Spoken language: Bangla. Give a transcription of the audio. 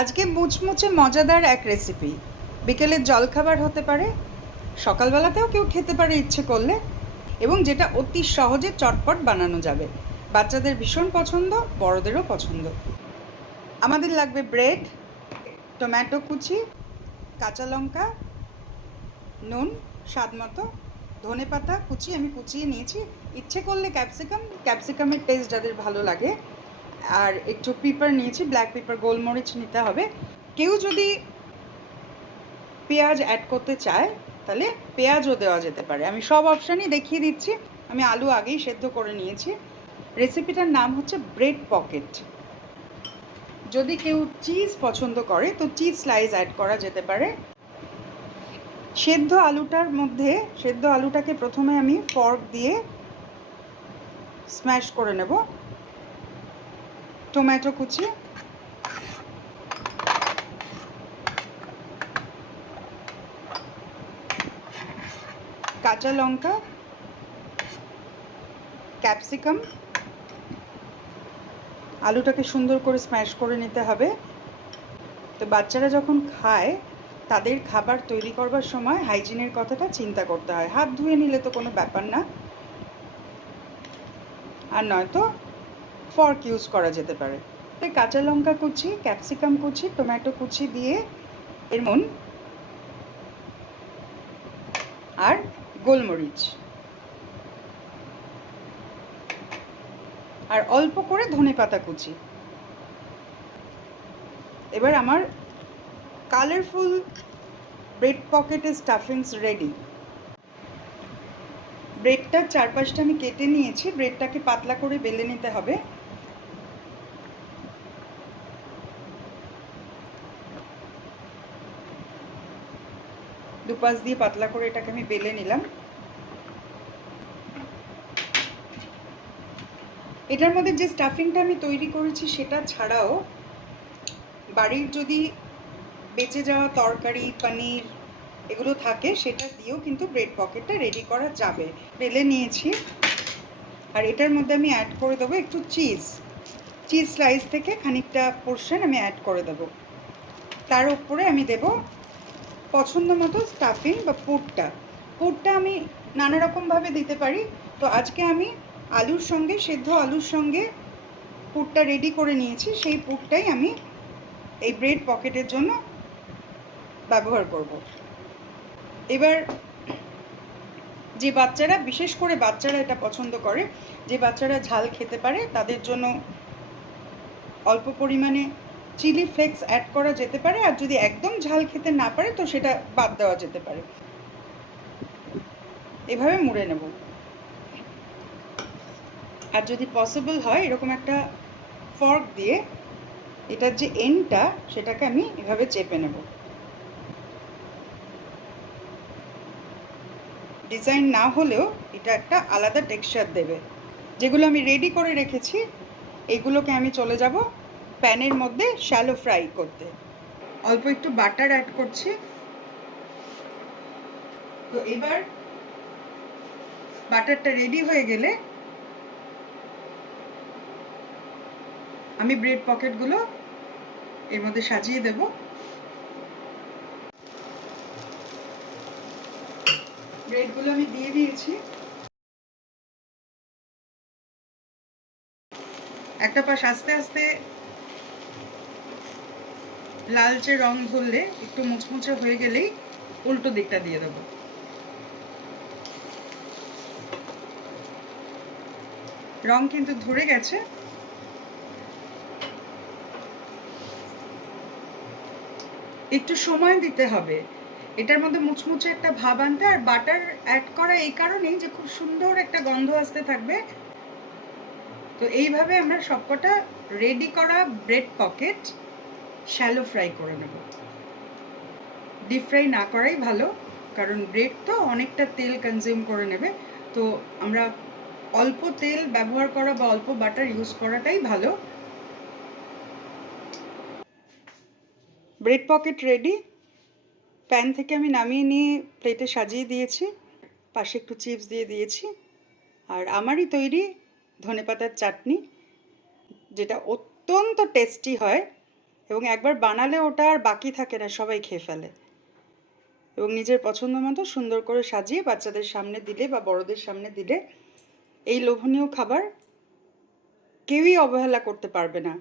আজকে মুচমুচে মজাদার এক রেসিপি। বিকেলের জলখাবার হতে পারে, সকালবেলাতেও কেউ খেতে পারে ইচ্ছে করলে, এবং যেটা অতি সহজে চটপট বানানো যাবে। বাচ্চাদের ভীষণ পছন্দ, বড়দেরও পছন্দ। আমাদের লাগবে ব্রেড, টমেটো কুচি, কাঁচা লঙ্কা, নুন স্বাদ মতো, ধনেপাতা কুচি আমি কুচিয়ে নিয়েছি, ইচ্ছে করলে ক্যাপসিকামের টেস্ট যাদের ভালো লাগে, আর একটু পেপার নিয়েছি, ব্ল্যাক পেপার, গোলমরিচ নিতে হবে। কেউ যদি পেঁয়াজ অ্যাড করতে চায় তাহলে পেঁয়াজও দেওয়া যেতে পারে। আমি সব অপশানই দেখিয়ে দিচ্ছি। আমি আলু আগেই সেদ্ধ করে নিয়েছি। রেসিপিটার নাম হচ্ছে ব্রেড পকেট। যদি কেউ চিজ পছন্দ করে তো চিজ স্লাইস অ্যাড করা যেতে পারে। সেদ্ধ আলুটাকে প্রথমে আমি ফর্ক দিয়ে স্ম্যাশ করে নেব। টমেটো কুচি, কাঁচা লঙ্কা, ক্যাপসিকাম, আলুটাকে সুন্দর করে স্ম্যাশ করে নিতে হবে। তো বাচ্চারা যখন খায় তাদের খাবার তৈরি করবার সময় হাইজিনের কথাটা চিন্তা করতে হয়। হাত ধুয়ে নিলে তো কোনো ব্যাপার না, আর নয়তো ফর্ক ইউজ করা যেতে পারে। কাঁচা লঙ্কা কুচি, ক্যাপসিকাম কুচি, টমেটো কুচি দিয়ে এর মন আর গোলমরিচ আর অল্প করে ধনেপাতা কুচি। এবার আমার কালারফুল ব্রেড পকেটের স্টাফিংস রেডি। ব্রেডটার চারপাশটা আমি কেটে নিয়েছি। ব্রেডটাকে পাতলা করে বেলে নিতে হবে। দুপাশ দিয়ে পাতলা করে এটাকে আমি বেলে নিলাম। এটার মধ্যে যে স্টাফিংটা আমি তৈরি করেছি সেটা ছাড়াও বাড়ির যদি বেঁচে যাওয়া তরকারি, পনির এগুলো থাকে সেটা দিয়েও কিন্তু ব্রেড পকেটটা রেডি করা যাবে। বেলে নিয়েছি, আর এটার মধ্যে আমি অ্যাড করে দেবো একটু চিজ স্লাইস থেকে খানিকটা পোর্শন আমি অ্যাড করে দেবো। তার উপরে আমি দেব পছন্দ মতো স্টাফিং বা পুরটা আমি নানা রকমভাবে দিতে পারি। তো আজকে আমি সেদ্ধ আলুর সঙ্গে পুরটা রেডি করে নিয়েছি। সেই পুরটাই আমি এই ব্রেড পকেটের জন্য ব্যবহার করব। এবার যে বাচ্চারা, বিশেষ করে বাচ্চারা এটা পছন্দ করে, যে বাচ্চারা ঝাল খেতে পারে, তাদের জন্য অল্প পরিমাণে চিলি ফ্লেক্স অ্যাড করা যেতে পারে, আর যদি একদম ঝাল খেতে না পারে তো সেটা বাদ দেওয়া যেতে পারে। এভাবে মুড়ে নেব। আর যদি পসিবল হয় এরকম একটা ফর্ক দিয়ে এটার যে এন্ডটা সেটাকে আমি এভাবে চেপে নেব। ডিজাইন না হলেও এটা একটা আলাদা টেক্সচার দেবে। যেগুলো আমি রেডি করে রেখেছি এগুলোকে আমি চলে যাব প্যানের মধ্যে শ্যালো ফ্রাই করতে। অল্প একটু বাটার অ্যাড করছি। তো এবার বাটারটা রেডি হয়ে গেলে আমি ব্রেড পকেটগুলো এর মধ্যে সাজিয়ে দেব। ব্রেডগুলো আমি দিয়ে দিয়েছি। একটা পাশ আস্তে আস্তে লালচে রং ধরলে, একটু মুচমুচে হয়ে গেলেই উল্টো দিকটা দিয়ে দেবো। রং কিন্তু ধরে গেছে। একটু সময় দিতে হবে এটার মধ্যে মুচমুচে একটা ভাব আনতে। আর বাটার অ্যাড করা এই কারণেই যে খুব সুন্দর একটা গন্ধ আসতে থাকবে। তো এইভাবে আমরা সবকটা রেডি করা ব্রেড পকেট শ্যালো ফ্রাই করে নেব। ডিপ ফ্রাই না করাই ভালো, কারণ ব্রেড তো অনেকটা তেল কনজিউম করে নেবে। তো আমরা অল্প তেল ব্যবহার করা বা অল্প বাটার ইউজ করাটাই ভালো। Bread pocket ready. প্যান থেকে আমি নামিয়ে নিয়ে প্লেটে সাজিয়ে দিয়েছি, পাশে একটু চিপস দিয়ে দিয়েছি, আর আমারই তৈরি ধনেপাতার চাটনি, যেটা অত্যন্ত টেস্টি হয়। এবং একবার বানালে ওটা আর বাকি থাকে না, সবাই খেয়ে ফেলে। এবং নিজের পছন্দ মতো সুন্দর করে সাজিয়ে বাচ্চাদের সামনে দিলে বা বড়দের সামনে দিলে এই লোভনীয় খাবার কেউই অবহেলা করতে পারবে না।